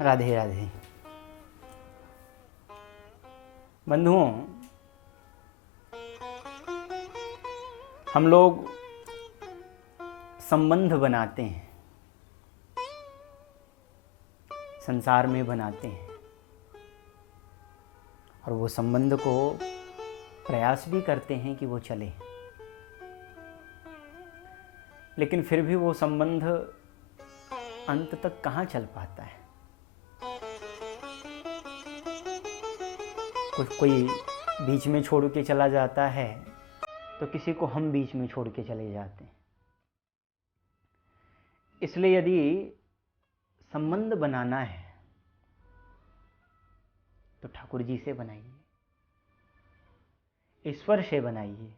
राधे राधे। बंधुओं, हम लोग संबंध बनाते हैं, संसार में बनाते हैं, और वो संबंध को प्रयास भी करते हैं कि वो चले, लेकिन फिर भी वो संबंध अंत तक कहाँ चल पाता है। कोई बीच में छोड़ के चला जाता है, तो किसी को हम बीच में छोड़ के चले जाते हैं। इसलिए यदि संबंध बनाना है तो ठाकुर जी से बनाइए, ईश्वर से बनाइए,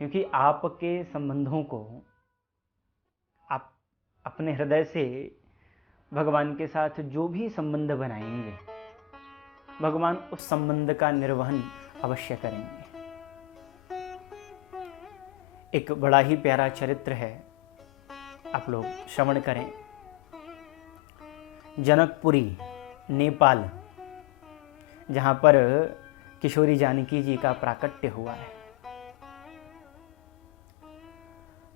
क्योंकि आपके संबंधों को आप अपने हृदय से भगवान के साथ जो भी संबंध बनाएंगे, भगवान उस संबंध का निर्वहन अवश्य करेंगे। एक बड़ा ही प्यारा चरित्र है, आप लोग श्रवण करें। जनकपुरी, नेपाल, जहाँ पर किशोरी जानकी जी का प्राकट्य हुआ है।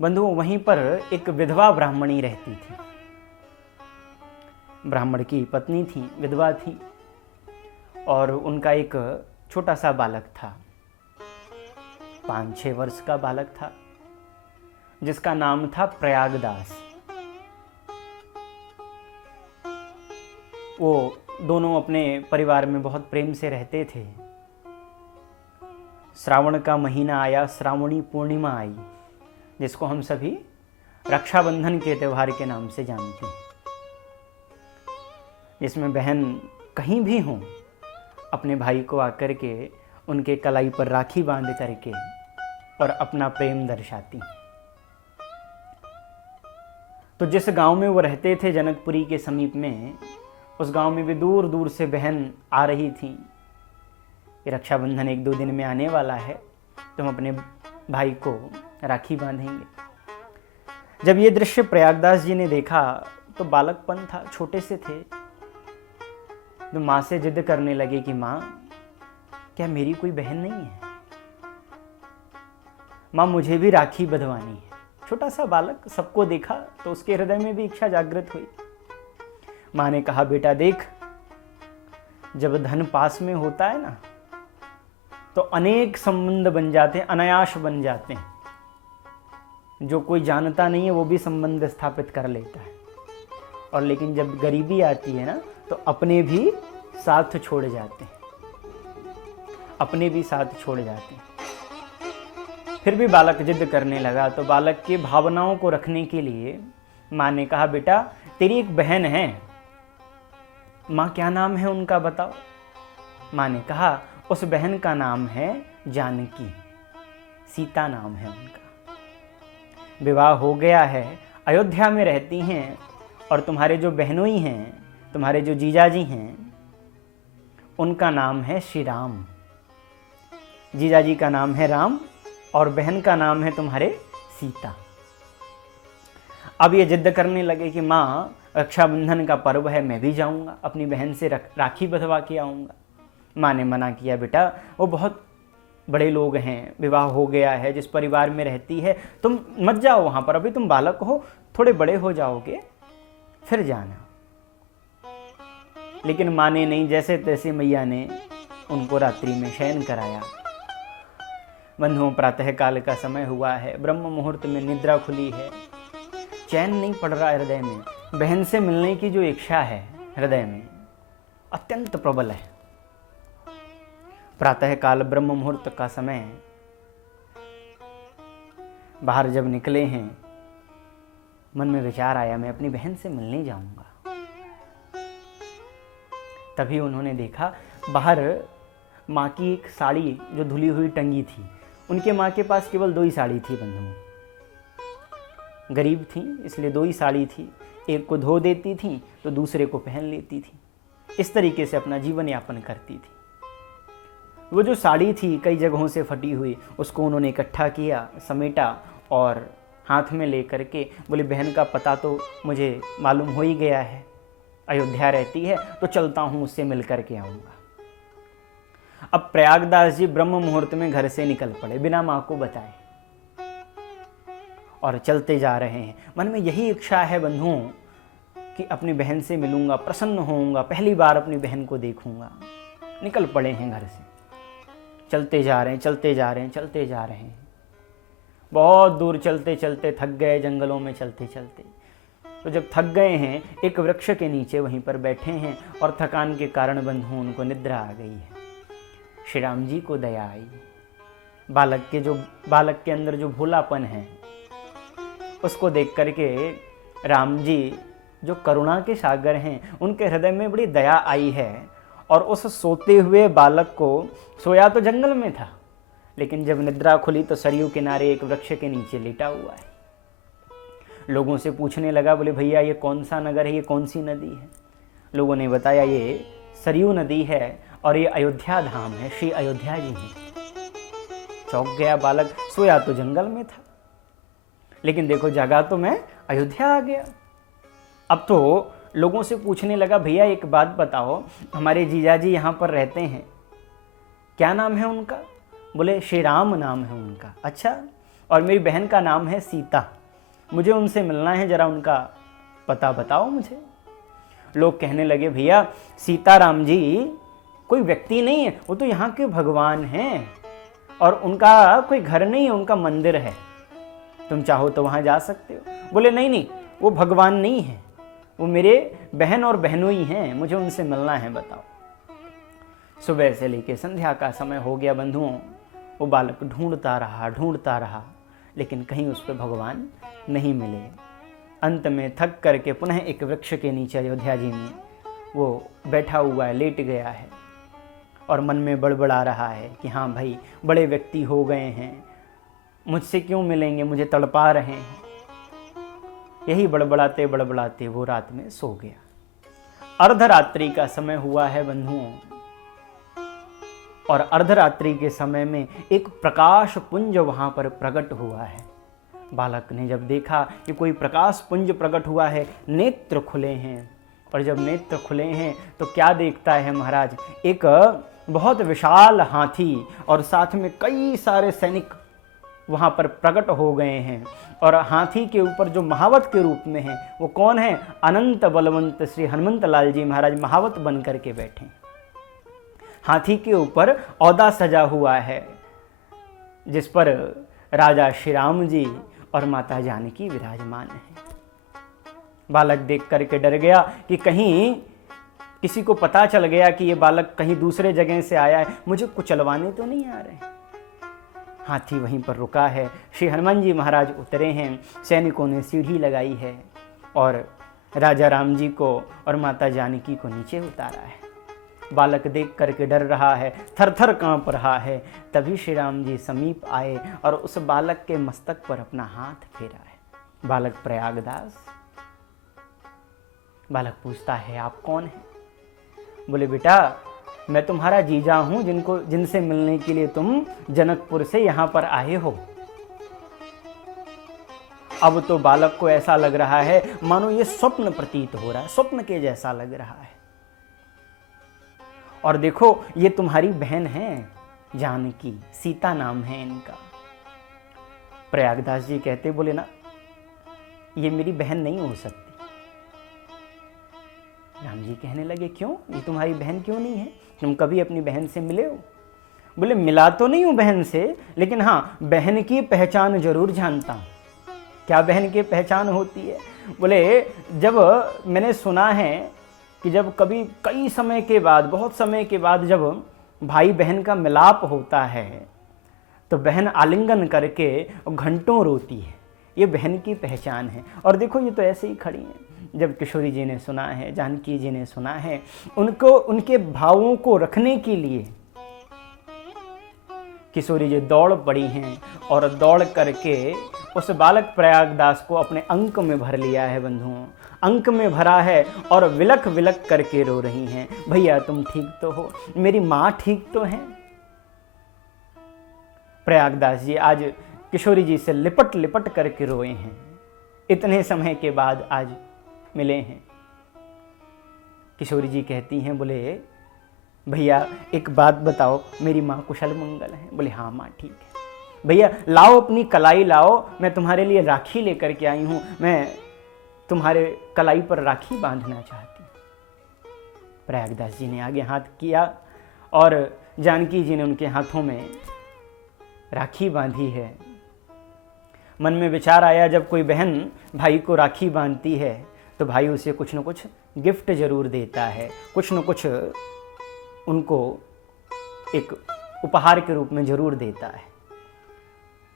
बंधुओं, वहीं पर एक विधवा ब्राह्मणी रहती थी। ब्राह्मण की पत्नी थी, विधवा थी, और उनका एक छोटा सा बालक था, 5-6 वर्ष का बालक था, जिसका नाम था प्रयागदास। वो दोनों अपने परिवार में बहुत प्रेम से रहते थे। श्रावण का महीना आया, श्रावणी पूर्णिमा आई, जिसको हम सभी रक्षाबंधन के त्यौहार के नाम से जानते हैं, जिसमें बहन कहीं भी हों, अपने भाई को आकर के उनके कलाई पर राखी बांध करके और अपना प्रेम दर्शाती। तो जिस गांव में वो रहते थे, जनकपुरी के समीप में, उस गांव में भी दूर दूर से बहन आ रही थी कि रक्षाबंधन 1-2 दिन में आने वाला है, तो हम अपने भाई को राखी बांधेंगे। जब ये दृश्य प्रयागदास जी ने देखा तो बालकपन था, छोटे से थे, तो माँ से जिद करने लगे कि माँ, क्या मेरी कोई बहन नहीं है? माँ, मुझे भी राखी बंधवानी है। छोटा सा बालक, सबको देखा तो उसके हृदय में भी इच्छा जागृत हुई। माँ ने कहा, बेटा देख, जब धन पास में होता है ना, तो अनेक संबंध बन जाते हैं, अनायास बन जाते हैं। जो कोई जानता नहीं है वो भी संबंध स्थापित कर लेता है। और लेकिन जब गरीबी आती है ना, तो अपने भी साथ छोड़ जाते हैं, अपने भी साथ छोड़ जाते हैं। फिर भी बालक जिद करने लगा, तो बालक की भावनाओं को रखने के लिए माँ ने कहा, बेटा तेरी एक बहन है। माँ, क्या नाम है उनका बताओ? माँ ने कहा, उस बहन का नाम है जानकी, सीता नाम है उनका। विवाह हो गया है, अयोध्या में रहती हैं, और तुम्हारे जो बहनोई हैं, तुम्हारे जो जीजाजी हैं, उनका नाम है श्री राम। जीजाजी का नाम है राम और बहन का नाम है तुम्हारे सीता। अब ये जिद करने लगे कि माँ, रक्षाबंधन का पर्व है, मैं भी जाऊंगा, अपनी बहन से राखी बंधवा के आऊंगा। माँ ने मना किया, बेटा वो बहुत बड़े लोग हैं, विवाह हो गया है, जिस परिवार में रहती है, तुम मत जाओ वहाँ पर, अभी तुम बालक हो, थोड़े बड़े हो जाओगे फिर जाना। लेकिन माने नहीं, जैसे तैसे मैया ने उनको रात्रि में शयन कराया। बंधुओं, प्रातः काल का समय हुआ है, ब्रह्म मुहूर्त में निद्रा खुली है, चैन नहीं पड़ रहा हृदय में। बहन से मिलने की जो इच्छा है हृदय में अत्यंत प्रबल है। प्रातः काल ब्रह्म मुहूर्त का समय, बाहर जब निकले हैं, मन में विचार आया, मैं अपनी बहन से मिलने जाऊंगा। तभी उन्होंने देखा बाहर माँ की एक साड़ी जो धुली हुई टंगी थी। उनके माँ के पास केवल 2 ही साड़ी थी बंधुओं, गरीब थी इसलिए 2 ही साड़ी थी, एक को धो देती थी तो दूसरे को पहन लेती थी। इस तरीके से अपना जीवन यापन करती थी। वो जो साड़ी थी कई जगहों से फटी हुई, उसको उन्होंने इकट्ठा किया, समेटा और हाथ में ले करके बोले, बहन का पता तो मुझे मालूम हो ही गया है, अयोध्या रहती है, तो चलता हूँ उससे मिल करके आऊँगा। अब प्रयागदास जी ब्रह्म मुहूर्त में घर से निकल पड़े बिना माँ को बताए और चलते जा रहे हैं। मन में यही इच्छा है बंधुओं कि अपनी बहन से मिलूंगा, प्रसन्न होऊंगा, पहली बार अपनी बहन को देखूंगा। निकल पड़े हैं घर से, चलते जा रहे हैं, चलते जा रहे हैं, चलते जा रहे हैं। बहुत दूर चलते चलते थक गए, जंगलों में चलते चलते। तो जब थक गए हैं, एक वृक्ष के नीचे वहीं पर बैठे हैं और थकान के कारण बंधुओं उनको निद्रा आ गई है। श्री राम जी को दया आई। बालक के अंदर जो भोलापन है उसको देख करके राम जी जो करुणा के सागर हैं, उनके हृदय में बड़ी दया आई है और उस सोते हुए बालक को, सोया तो जंगल में था लेकिन जब निद्रा खुली तो सरयू किनारे एक वृक्ष के नीचे लेटा हुआ है। लोगों से पूछने लगा, बोले भैया ये कौन सा नगर है, ये कौन सी नदी है? लोगों ने बताया ये सरयू नदी है और ये अयोध्या धाम है, श्री अयोध्या जी हैं। चौंक गया बालक, सोया तो जंगल में था लेकिन देखो जागा तो मैं अयोध्या आ गया। अब तो लोगों से पूछने लगा, भैया एक बात बताओ, हमारे जीजा जी यहाँ पर रहते हैं, क्या नाम है उनका? बोले श्री राम नाम है उनका। अच्छा, और मेरी बहन का नाम है सीता, मुझे उनसे मिलना है, जरा उनका पता बताओ मुझे। लोग कहने लगे, भैया सीताराम जी कोई व्यक्ति नहीं है, वो तो यहाँ के भगवान हैं और उनका कोई घर नहीं है, उनका मंदिर है, तुम चाहो तो वहाँ जा सकते हो। बोले नहीं नहीं, वो भगवान नहीं है, वो मेरे बहन और बहनोई हैं, मुझे उनसे मिलना है, बताओ। सुबह से लेके संध्या का समय हो गया बंधुओं, वो बालक ढूंढता रहा लेकिन कहीं उस पर भगवान नहीं मिले। अंत में थक करके पुनः एक वृक्ष के नीचे अयोध्या जी में वो बैठा हुआ है, लेट गया है और मन में बड़बड़ा रहा है कि हाँ भाई, बड़े व्यक्ति हो गए हैं, मुझसे क्यों मिलेंगे, मुझे तड़पा रहे हैं। यही बड़बड़ाते बड़बड़ाते वो रात में सो गया। अर्धरात्रि का समय हुआ है बंधुओं और अर्धरात्रि के समय में एक प्रकाश पुंज वहां पर प्रकट हुआ है। बालक ने जब देखा कि कोई प्रकाश पुंज प्रकट हुआ है, नेत्र खुले हैं और जब नेत्र खुले हैं तो क्या देखता है महाराज, एक बहुत विशाल हाथी और साथ में कई सारे सैनिक वहाँ पर प्रकट हो गए हैं और हाथी के ऊपर जो महावत के रूप में है वो कौन है? अनंत बलवंत श्री हनुमंत लाल जी महाराज महावत बन करके बैठे। हाथी के ऊपर औदा सजा हुआ है जिस पर राजा श्री राम जी और माता जानकी विराजमान है। बालक देख करके डर गया कि कहीं किसी को पता चल गया कि ये बालक कहीं दूसरे जगह से आया है, मुझे कुचलवाने तो नहीं आ रहे। हाथी वहीं पर रुका है, श्री हनुमान जी महाराज उतरे हैं, सैनिकों ने सीढ़ी लगाई है और राजा राम जी को और माता जानकी को नीचे उतारा है। बालक देख करके डर रहा है, थर थर कांप रहा है। तभी श्री राम जी समीप आए और उस बालक के मस्तक पर अपना हाथ फेरा है। बालक प्रयागदास। बालक पूछता है, आप कौन हैं? बोले बेटा, मैं तुम्हारा जीजा हूं, जिनसे मिलने के लिए तुम जनकपुर से यहां पर आए हो। अब तो बालक को ऐसा लग रहा है मानो ये स्वप्न प्रतीत हो रहा है, स्वप्न के जैसा लग रहा है। और देखो ये तुम्हारी बहन है जानकी, सीता नाम है इनका। प्रयागदास जी कहते, बोले ना ये मेरी बहन नहीं हो सकती। राम जी कहने लगे, क्यों, ये तुम्हारी बहन क्यों नहीं है? तुम कभी अपनी बहन से मिले हो? बोले मिला तो नहीं हूं बहन से, लेकिन हाँ बहन की पहचान जरूर जानता हूं। क्या बहन की पहचान होती है? बोले जब मैंने सुना है कि जब कभी कई समय के बाद, बहुत समय के बाद जब भाई बहन का मिलाप होता है तो बहन आलिंगन करके घंटों रोती है, ये बहन की पहचान है। और देखो ये तो ऐसे ही खड़ी हैं। जब किशोरी जी ने सुना है, जानकी जी ने सुना है, उनको उनके भावों को रखने के लिए किशोरी जी दौड़ पड़ी हैं और दौड़ करके उस बालक प्रयागदास को अपने अंक में भर लिया है बंधुओं, अंक में भरा है और विलक विलक करके रो रही हैं, भैया तुम ठीक तो हो, मेरी माँ ठीक तो है। प्रयागदास जी आज किशोरी जी से लिपट लिपट करके रोए हैं, इतने समय के बाद आज मिले हैं। किशोरी जी कहती हैं, बोले भैया एक बात बताओ, मेरी माँ कुशल मंगल है? बोले हाँ माँ ठीक है। भैया लाओ अपनी कलाई लाओ, मैं तुम्हारे लिए राखी लेकर के आई हूँ, मैं तुम्हारे कलाई पर राखी बांधना चाहती हूँ। प्रयागदास जी ने आगे हाथ किया और जानकी जी ने उनके हाथों में राखी बांधी है। मन में विचार आया, जब कोई बहन भाई को राखी बांधती है तो भाई उसे कुछ न कुछ गिफ्ट जरूर देता है, कुछ न कुछ उनको एक उपहार के रूप में जरूर देता है।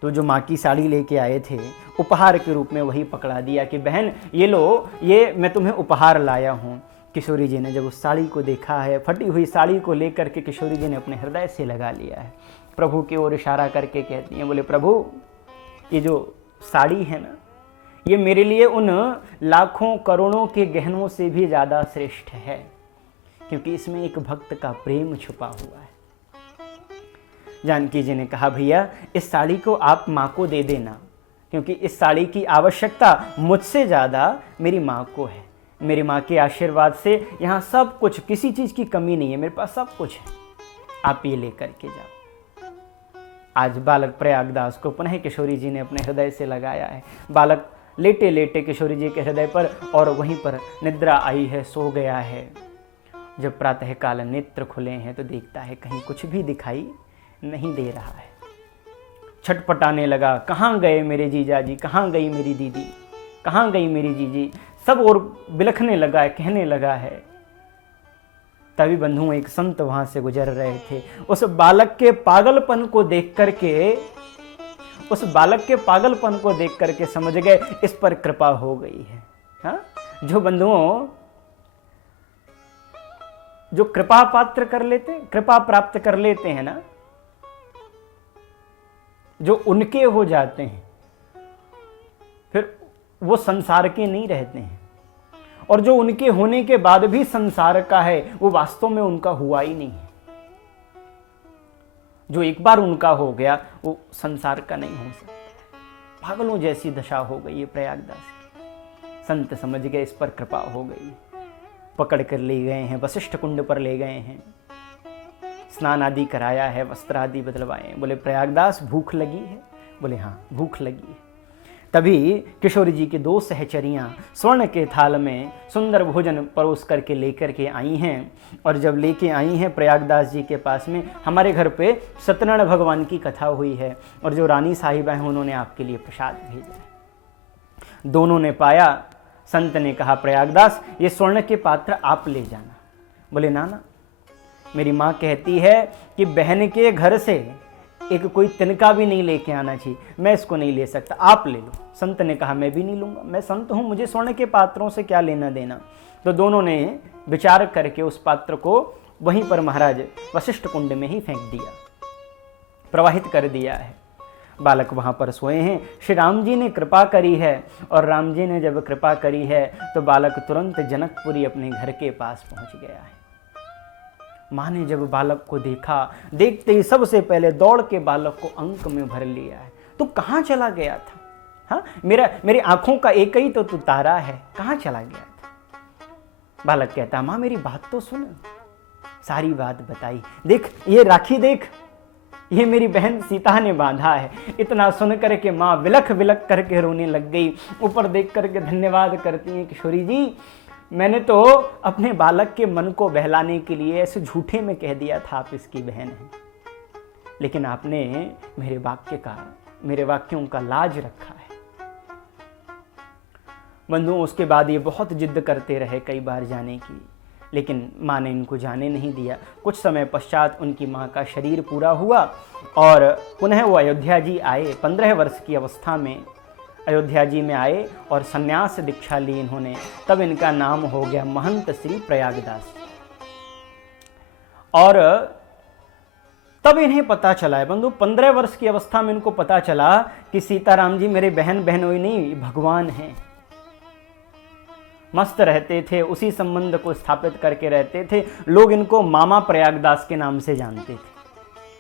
तो जो माँ की साड़ी लेके आए थे, उपहार के रूप में वही पकड़ा दिया कि बहन ये लो, ये मैं तुम्हें उपहार लाया हूँ। किशोरी जी ने जब उस साड़ी को देखा है, फटी हुई साड़ी को लेकर के किशोरी जी ने अपने हृदय से लगा लिया है। प्रभु की ओर इशारा करके कहती हैं, बोले प्रभु ये जो साड़ी है ना, ये मेरे लिए उन लाखों करोड़ों के गहनों से भी ज़्यादा श्रेष्ठ है, क्योंकि इसमें एक भक्त का प्रेम छुपा हुआ है। जानकी जी ने कहा भैया इस साड़ी को आप माँ को दे देना, क्योंकि इस साड़ी की आवश्यकता मुझसे ज़्यादा मेरी माँ को है। मेरी माँ के आशीर्वाद से यहाँ सब कुछ, किसी चीज़ की कमी नहीं है, मेरे पास सब कुछ है, आप ये लेकर के जाओ। आज बालक प्रयागदास को पुनः किशोरी जी ने अपने हृदय से लगाया है। बालक लेटे लेटे किशोरी जी के हृदय पर और वहीं पर निद्रा आई है, सो गया है। जब प्रातःकाल नेत्र खुले हैं तो देखता है कहीं कुछ भी दिखाई नहीं दे रहा है। छटपटाने लगा, कहाँ गए मेरे जीजा जी, कहाँ गई मेरी दीदी, कहाँ गई मेरी जीजी, सब और बिलखने लगा है, कहने लगा है। तभी बंधुओं एक संत वहां से गुजर रहे थे। उस बालक के पागलपन को देख करके समझ गए इस पर कृपा हो गई है। हाँ? जो बंधुओं जो कृपा प्राप्त कर लेते हैं ना, जो उनके हो जाते हैं, फिर वो संसार के नहीं रहते हैं। और जो उनके होने के बाद भी संसार का है, वो वास्तव में उनका हुआ ही नहीं है। जो एक बार उनका हो गया वो संसार का नहीं हो सकता। पागलों जैसी दशा हो गई है प्रयागदास की। संत समझ गए इस पर कृपा हो गई, पकड़ कर ले गए हैं, वशिष्ठ कुंड पर ले गए हैं, स्नान आदि कराया है, वस्त्र आदि बदलवाए। बोले प्रयागदास भूख लगी है? बोले हाँ भूख लगी है। तभी किशोरी जी की 2 सहचरियाँ स्वर्ण के थाल में सुंदर भोजन परोस करके लेकर के आई हैं। और जब लेके आई हैं प्रयागदास जी के पास में, हमारे घर पे सत्यनारायण भगवान की कथा हुई है और जो रानी साहिबा हैं उन्होंने आपके लिए प्रसाद भेजा है। दोनों ने पाया। संत ने कहा प्रयागदास ये स्वर्ण के पात्र आप ले जाना। बोले ना ना, मेरी माँ कहती है कि बहन के घर से एक कोई तिनका भी नहीं लेके आना चाहिए, मैं इसको नहीं ले सकता, आप ले लो। संत ने कहा मैं भी नहीं लूंगा, मैं संत हूं, मुझे स्वर्ण के पात्रों से क्या लेना देना। तो दोनों ने विचार करके उस पात्र को वहीं पर महाराज वशिष्ठ कुंड में ही फेंक दिया, प्रवाहित कर दिया है। बालक वहां पर सोए हैं। श्री राम जी ने कृपा करी है, और राम जी ने जब कृपा करी है तो बालक तुरंत जनकपुरी अपने घर के पास पहुंच गया है। माँ ने जब बालक को देखा, देखते ही सबसे पहले दौड़ के बालक को अंक में भर लिया है। तू कहाँ चला गया था? हाँ, मेरी आंखों का एक ही तो तू तारा है, कहाँ चला गया था? बालक कहता माँ मेरी बात तो सुन। सारी बात बताई। देख ये राखी देख, ये मेरी बहन सीता ने बांधा है। इतना सुन करके माँ विलख विलख करके रोने लग गई। ऊपर देख करके धन्यवाद करती हैं किशोरी जी, मैंने तो अपने बालक के मन को बहलाने के लिए ऐसे झूठे में कह दिया था आप इसकी बहन है, लेकिन आपने मेरे वाक्यों का लाज रखा है। बंधुओं उसके बाद ये बहुत जिद करते रहे कई बार जाने की, लेकिन माँ ने इनको जाने नहीं दिया। कुछ समय पश्चात उनकी माँ का शरीर पूरा हुआ और पुनः वो अयोध्या जी आए। 15 वर्ष की अवस्था में अयोध्या जी में आए और संन्यास दीक्षा ली इन्होंने। तब इनका नाम हो गया महंत श्री प्रयागदास। और तब इन्हें पता चला है बंधु, 15 वर्ष की अवस्था में इनको पता चला कि सीताराम जी मेरे बहन बहनोई नहीं, भगवान हैं। मस्त रहते थे, उसी संबंध को स्थापित करके रहते थे। लोग इनको मामा प्रयागदास के नाम से जानते थे।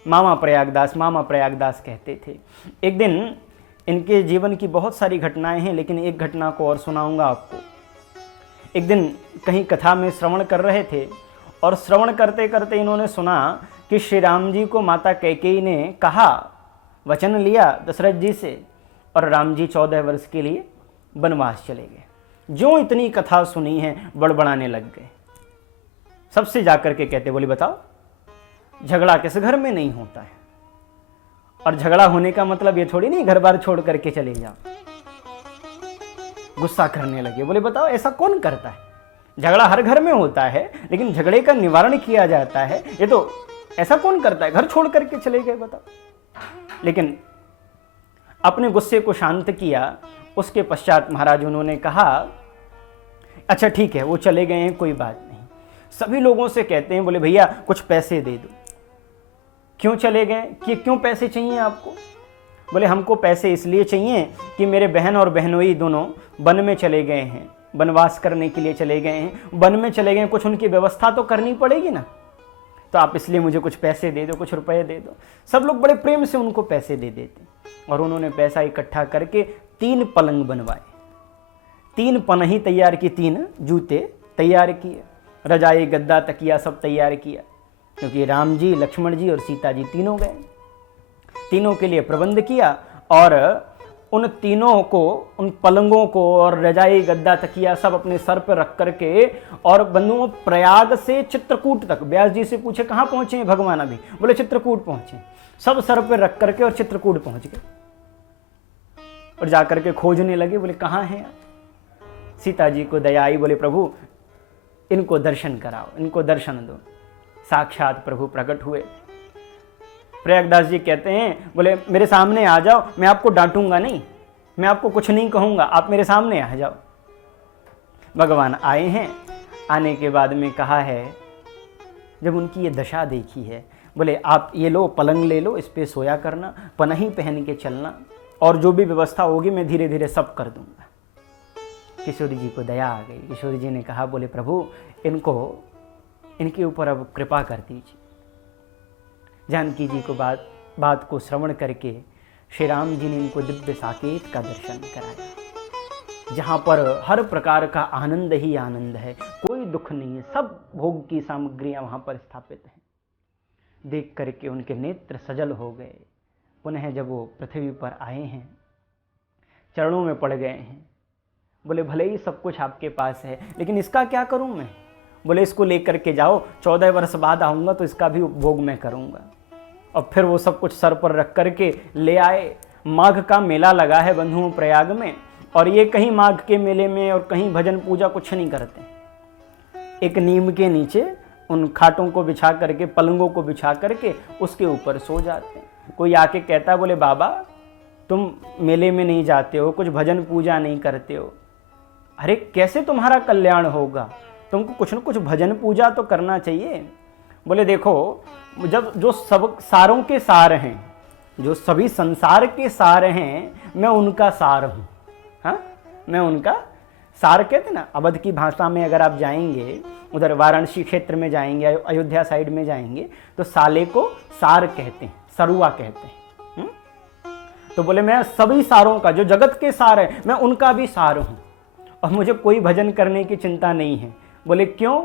मामा प्रयागदास कहते थे। एक दिन इनके जीवन की बहुत सारी घटनाएं हैं, लेकिन एक घटना को और सुनाऊंगा आपको। एक दिन कहीं कथा में श्रवण कर रहे थे और श्रवण करते करते इन्होंने सुना कि श्री राम जी को माता कैकेयी ने कहा, वचन लिया दशरथ जी से, और राम जी 14 वर्ष के लिए वनवास चले गए। जो इतनी कथा सुनी है बड़बड़ाने लग गए। सबसे जाकर के कहते, बोले बताओ झगड़ा किस घर में नहीं होता है, और झगड़ा होने का मतलब ये थोड़ी नहीं घर बार छोड़ करके चले जाओ। गुस्सा करने लगे, बोले बताओ ऐसा कौन करता है, झगड़ा हर घर में होता है लेकिन झगड़े का निवारण किया जाता है, ये तो ऐसा कौन करता है, घर छोड़ करके चले गए बताओ। लेकिन अपने गुस्से को शांत किया। उसके पश्चात महाराज उन्होंने कहा, अच्छा ठीक है वो चले गए हैं, कोई बात नहीं। सभी लोगों से कहते हैं, बोले भैया कुछ पैसे दे दो। क्यों चले गए, कि क्यों पैसे चाहिए आपको? बोले हमको पैसे इसलिए चाहिए कि मेरे बहन और बहनोई दोनों वन में चले गए हैं, वनवास करने के लिए चले गए हैं, वन में चले गए हैं, कुछ उनकी व्यवस्था तो करनी पड़ेगी ना, तो आप इसलिए मुझे कुछ पैसे दे दो, कुछ रुपए दे दो। सब लोग बड़े प्रेम से उनको पैसे दे देते, और उन्होंने पैसा इकट्ठा करके 3 पलंग बनवाए, 3 पनही तैयार की, 3 जूते तैयार किए, रजाई गद्दा तकिया सब तैयार किया, क्योंकि राम जी लक्ष्मण जी और सीता जी तीनों गए, तीनों के लिए प्रबंध किया। और उन तीनों को, उन पलंगों को और रजाई गद्दा तकिया सब अपने सर पर रख करके, और बंधुओं प्रयाग से चित्रकूट तक, व्यास जी से पूछे कहाँ पहुंचे हैं भगवान? अभी बोले चित्रकूट पहुंचे। सब सर पर रख करके और चित्रकूट पहुंच गए, और जाकर के खोजने लगे, बोले कहाँ हैं आप? सीता जी को दया आई, बोले प्रभु इनको दर्शन कराओ, इनको दर्शन दो। साक्षात प्रभु प्रकट हुए। प्रयागदास जी कहते हैं, बोले मेरे सामने आ जाओ, मैं आपको डांटूंगा नहीं, मैं आपको कुछ नहीं कहूंगा, आप मेरे सामने आ जाओ। भगवान आए हैं। आने के बाद में कहा है, जब उनकी ये दशा देखी है, बोले आप ये लो पलंग ले लो, इस पे सोया करना, पनही पहन के चलना, और जो भी व्यवस्था होगी मैं धीरे धीरे सब कर दूंगा। किशोरी जी को दया आ गई। किशोरी जी ने कहा, बोले प्रभु इनके ऊपर अब कृपा कर दीजिए। जानकी जी को बात को श्रवण करके श्री राम जी ने इनको दिव्य साकेत का दर्शन कराया, जहाँ पर हर प्रकार का आनंद ही आनंद है, कोई दुख नहीं है, सब भोग की सामग्रियाँ वहाँ पर स्थापित हैं। देख करके उनके नेत्र सजल हो गए। पुनः जब वो पृथ्वी पर आए हैं, चरणों में पड़ गए हैं, बोले भले ही सब कुछ आपके पास है, लेकिन इसका क्या करूं मैं? बोले इसको लेकर के जाओ, 14 वर्ष बाद आऊँगा तो इसका भी उपभोग मैं करूँगा। और फिर वो सब कुछ सर पर रख करके ले आए। माघ का मेला लगा है बंधुओं प्रयाग में, और ये कहीं माघ के मेले में और कहीं भजन पूजा कुछ नहीं करते। एक नीम के नीचे उन खाटों को बिछा करके, पलंगों को बिछा करके उसके ऊपर सो जाते हैं। कोई आके कहता है, बोले बाबा तुम मेले में नहीं जाते हो, कुछ भजन पूजा नहीं करते हो। अरे कैसे तुम्हारा कल्याण होगा? तुमको कुछ न कुछ भजन पूजा तो करना चाहिए। बोले देखो, जब जो सब सारों के सार हैं, जो सभी संसार के सार हैं, मैं उनका सार हूँ। हाँ, मैं उनका सार कहते ना, अवध की भाषा में अगर आप जाएंगे, उधर वाराणसी क्षेत्र में जाएंगे, अयोध्या साइड में जाएंगे, तो साले को सार कहते हैं, सरुआ कहते हैं। तो बोले मैं सभी सारों का, जो जगत के सार है, मैं उनका भी सार हूँ, और मुझे कोई भजन करने की चिंता नहीं है। बोले क्यों?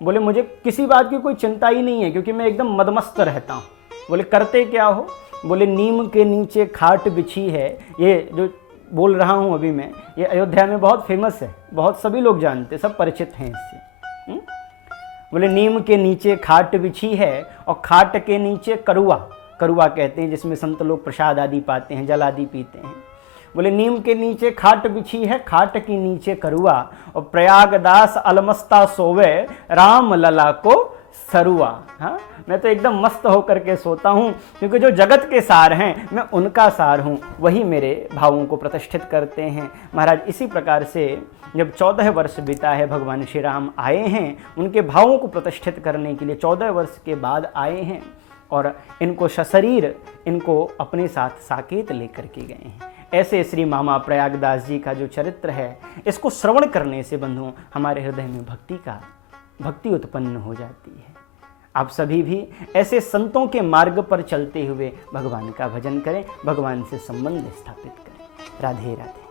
बोले मुझे किसी बात की कोई चिंता ही नहीं है, क्योंकि मैं एकदम मदमस्त रहता हूँ। बोले करते क्या हो? बोले नीम के नीचे खाट बिछी है। ये जो बोल रहा हूँ अभी मैं, ये अयोध्या में बहुत फेमस है, बहुत सभी लोग जानते, सब परिचित हैं इससे। बोले नीम के नीचे खाट बिछी है, और खाट के नीचे करुआ, करुआ कहते हैं जिसमें संत लोग प्रसाद आदि पाते हैं, जल आदि पीते हैं। बोले नीम के नीचे खाट बिछी है, खाट के नीचे करुआ, और प्रयागदास अलमस्ता सोवे, राम लला को सरुआ। हाँ, मैं तो एकदम मस्त होकर के सोता हूँ, क्योंकि जो जगत के सार हैं मैं उनका सार हूँ, वही मेरे भावों को प्रतिष्ठित करते हैं। महाराज इसी प्रकार से जब 14 वर्ष बीता है, भगवान श्री राम आए हैं, उनके भावों को प्रतिष्ठित करने के लिए 14 वर्ष के बाद आए हैं, और इनको सशरीर इनको अपने साथ साकेत लेकर के गए हैं। ऐसे श्री मामा प्रयागदास जी का जो चरित्र है, इसको श्रवण करने से बंधुओं हमारे हृदय में भक्ति उत्पन्न हो जाती है। आप सभी भी ऐसे संतों के मार्ग पर चलते हुए भगवान का भजन करें, भगवान से संबंध स्थापित करें। राधे राधे।